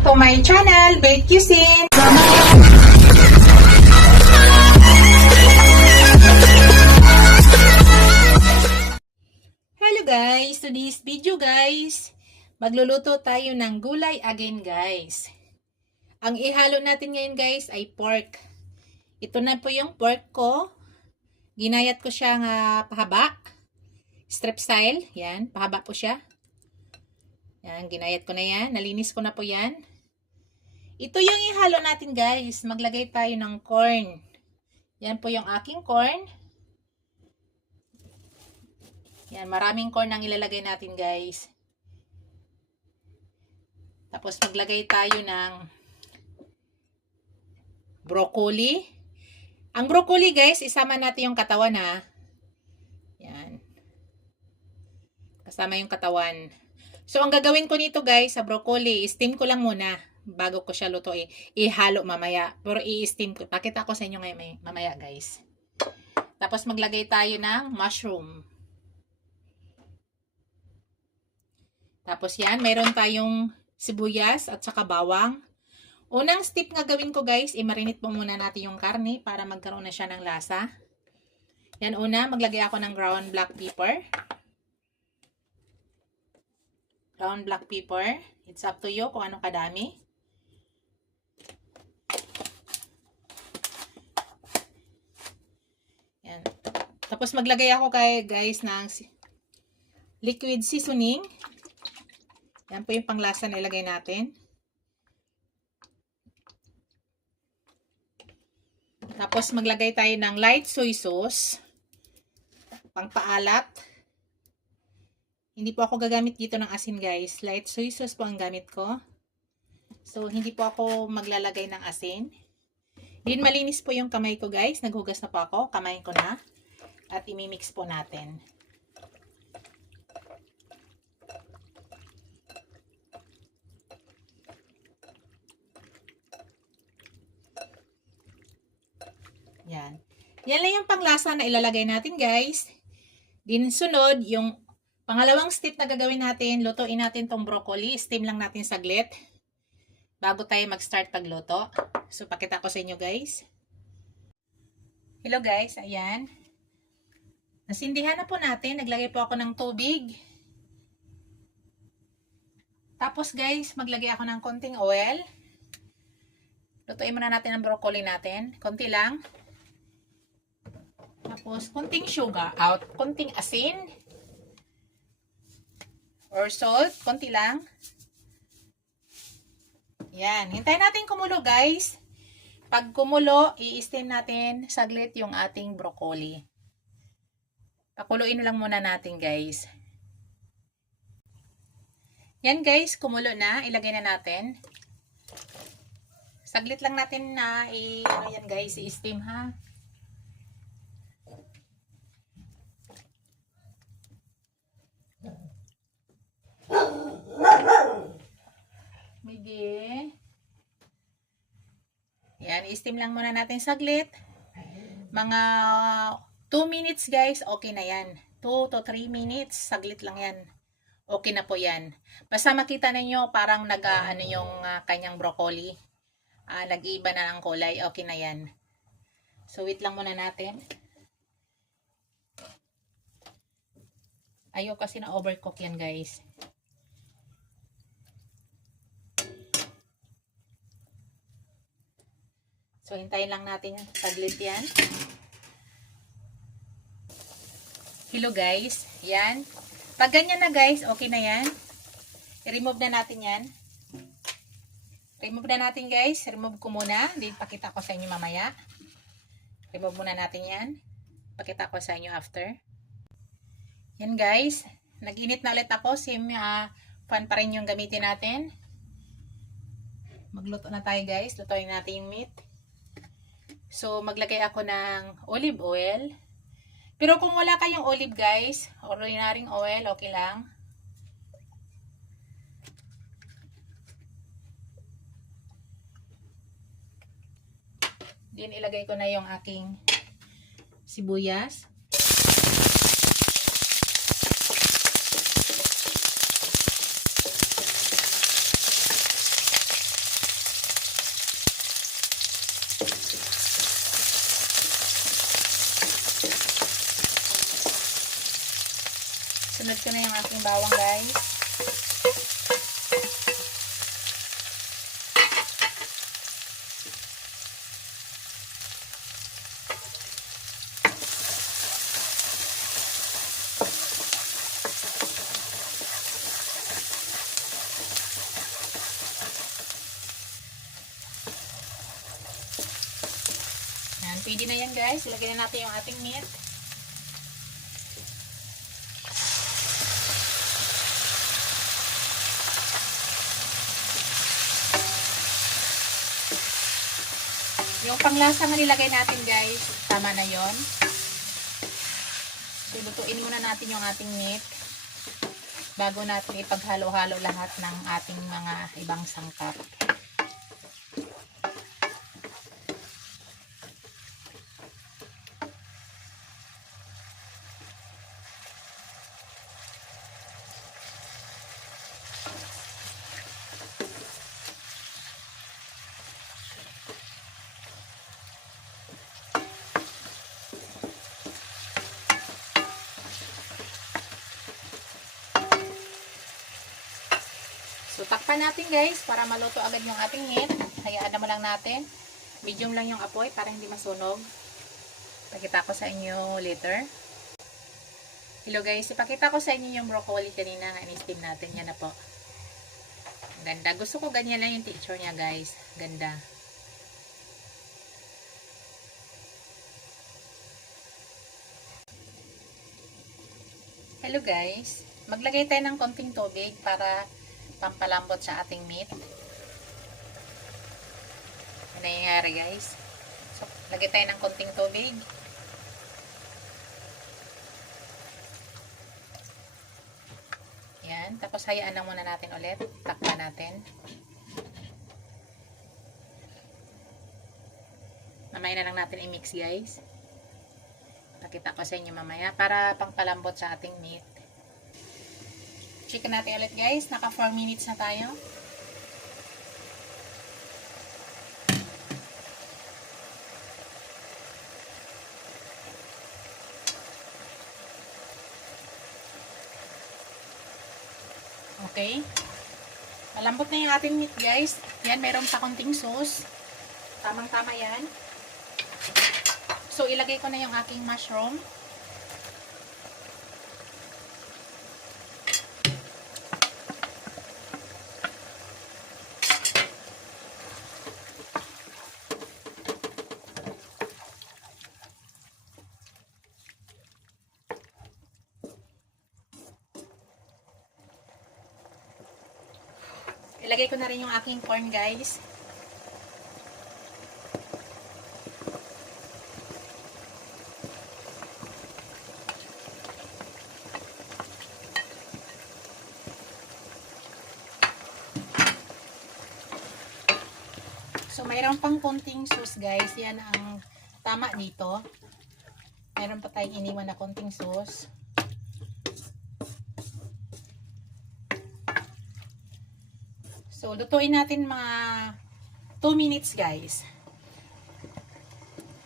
back to my channel, Bake Cuisine. Hello guys, today's video guys, magluluto tayo ng gulay again guys. Ang ihalo natin ngayon guys ay pork. Ito na po yung pork ko. Ginayat ko siya nga pahaba. Strip style, yan, pahaba po siya. Yan, ginayat ko na yan. Nalinis ko na po yan. Ito yung ihalo natin guys. Maglagay tayo ng corn. Yan po yung aking corn. Yan, maraming corn ang ilalagay natin guys. Tapos maglagay tayo ng broccoli. Ang broccoli guys, isama natin yung katawan ha. Yan. Kasama yung katawan. So, ang gagawin ko nito guys, sa broccoli, steam ko lang muna bago ko siya lutuin. Ihalo mamaya. Pero i-steam ko. Pakita ko sa inyo ngayon mamaya guys. Tapos maglagay tayo ng mushroom. Tapos yan, mayroon tayong sibuyas at saka bawang. Unang step nga gawin ko guys, i-marinate po muna natin yung karne para magkaroon na siya ng lasa. Yan una, maglagay ako ng ground black pepper. Ground black pepper. It's up to you kung anong kadami. Yan. Tapos maglagay ako guys ng liquid seasoning. Yan po yung panglasa na ilagay natin. Tapos maglagay tayo ng light soy sauce. Pangpaalat. Hindi po ako gagamit dito ng asin guys. Light soy sauce po ang gamit ko. So, hindi po ako maglalagay ng asin. Din malinis po yung kamay ko guys. Naghugas na po ako. Kamay ko na. At imimix po natin. Yan. Yan lang yung panglasa na ilalagay natin guys. Din sunod, yung pangalawang step na gagawin natin, lutuin natin tong broccoli. Steam lang natin saglit bago tayo mag-start pagluto. So, pakita ko sa inyo guys. Hello guys, ayan. Nasindihan na po natin. Naglagay po ako ng tubig. Tapos guys, maglagay ako ng konting oil. Lutuin muna natin ang broccoli natin. Konti lang. Tapos, konting sugar out. Konting asin. Or salt, konti lang. Yan. Hintayin natin kumulo, guys. Pag kumulo, i-steam natin saglit yung ating broccoli. Pakuluin lang muna natin, guys. Yan, guys. Kumulo na. Ilagay na natin. Saglit lang natin na ano yan, guys, i-steam, ha. Yan, i-steam lang muna natin saglit. Mga 2 minutes guys, okay na yan. 2 to 3 minutes, saglit lang yan. Okay na po yan. Basta makita ninyo parang nag-ano yung kanyang broccoli. Nag-iiba na ang kulay, okay na yan. So wait lang muna natin. Ayaw kasi na overcook yan guys. So, hintayin lang natin yan. Saglit yan. Hello guys. Yan. Pag ganyan na guys, okay na yan. I-remove na natin yan. Remove na natin guys. Remove ko muna. Then, pakita ko sa inyo mamaya. Remove muna natin yan. Pakita ko sa inyo after. Yan guys. Nag-init na ulit ako. Same pan pa rin yung gamitin natin. Magluto na tayo guys. Lutuin natin yung meat. So, maglagay ako ng olive oil. Pero kung wala kayong olive guys, ordinaryong oil, okay lang. Then, ilagay ko na yung aking sibuyas. Sinunod ko na yung aking bawang, guys. Yan, pwede na yan, guys. Ilagay na natin yung ating meat. Yung panglasa na nilagay natin, guys, tama na yon. So, lutuin muna natin yung ating meat bago natin ipaghalo-halo lahat ng ating mga ibang sangkap. So, takpan natin, guys, para maluto agad yung ating meat. Hayaan naman lang natin. Medium lang yung apoy para hindi masunog. Pakita ko sa inyo later. Hello, guys. Ipakita ko sa inyo yung broccoli kanina nga in-steam natin. Yan na po. Ganda. Gusto ko ganyan lang yung texture niya, guys. Ganda. Hello, guys. Maglagay tayo ng konting tubig para pampalambot sa ating meat. Ano nangyayari, guys? So, lagay tayo ng konting tubig. Yan. Tapos, hayaan lang muna natin ulit. Takpan natin. Mamaya na lang natin i-mix, guys. Pakita ko sa inyo mamaya para pangpalambot sa ating meat. Chicken natin ulit, guys. Naka 4 minutes na tayo. Okay. Malambot na yung ating meat, guys. Yan, meron pa konting sauce. Tamang-tama yan. So, ilagay ko na yung aking mushroom. Ilagay ko na rin yung aking corn, guys. So, mayroon pang konting sauce, guys. Yan ang tama dito. Mayroon pa tayong iniwan na konting sauce. So, lutuin natin mga 2 minutes, guys.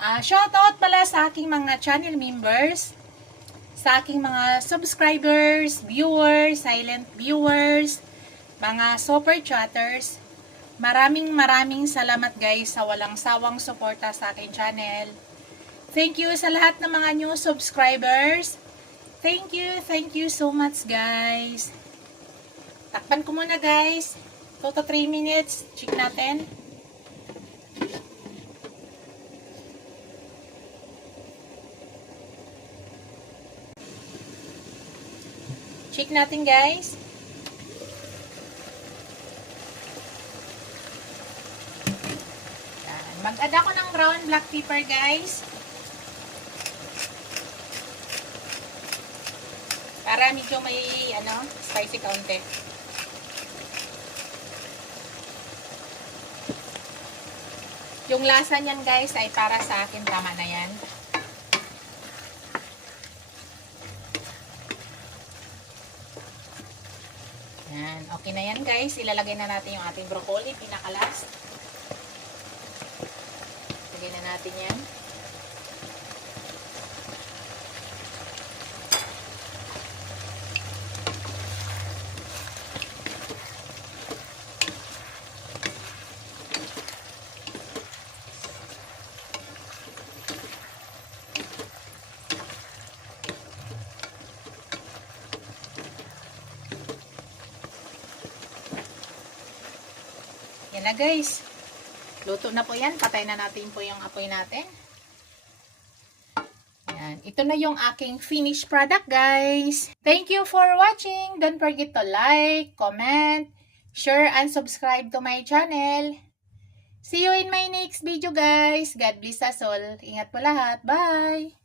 Shoutout pala sa aking mga channel members, sa aking mga subscribers, viewers, silent viewers, mga super chatters. Maraming salamat, guys, sa walang sawang suporta sa aking channel. Thank you sa lahat ng mga new subscribers. Thank you so much, guys. Takpan ko muna, guys. 2 to 3 minutes. Check natin. Check natin, guys. Mag-add ako ng brown black pepper, guys. Para medyo may spicy kaunti. Yung lasa niyan, guys, ay para sa akin tama na yan. Yan, okay na yan, guys. Ilalagay na natin yung ating broccoli, pinakalas. Lagay na natin yan. Yan na guys. Luto na po yan. Patay na natin po yung apoy natin. Yan. Ito na yung aking finished product guys. Thank you for watching. Don't forget to like, comment, share, and subscribe to my channel. See you in my next video guys. God bless us all. Ingat po lahat. Bye!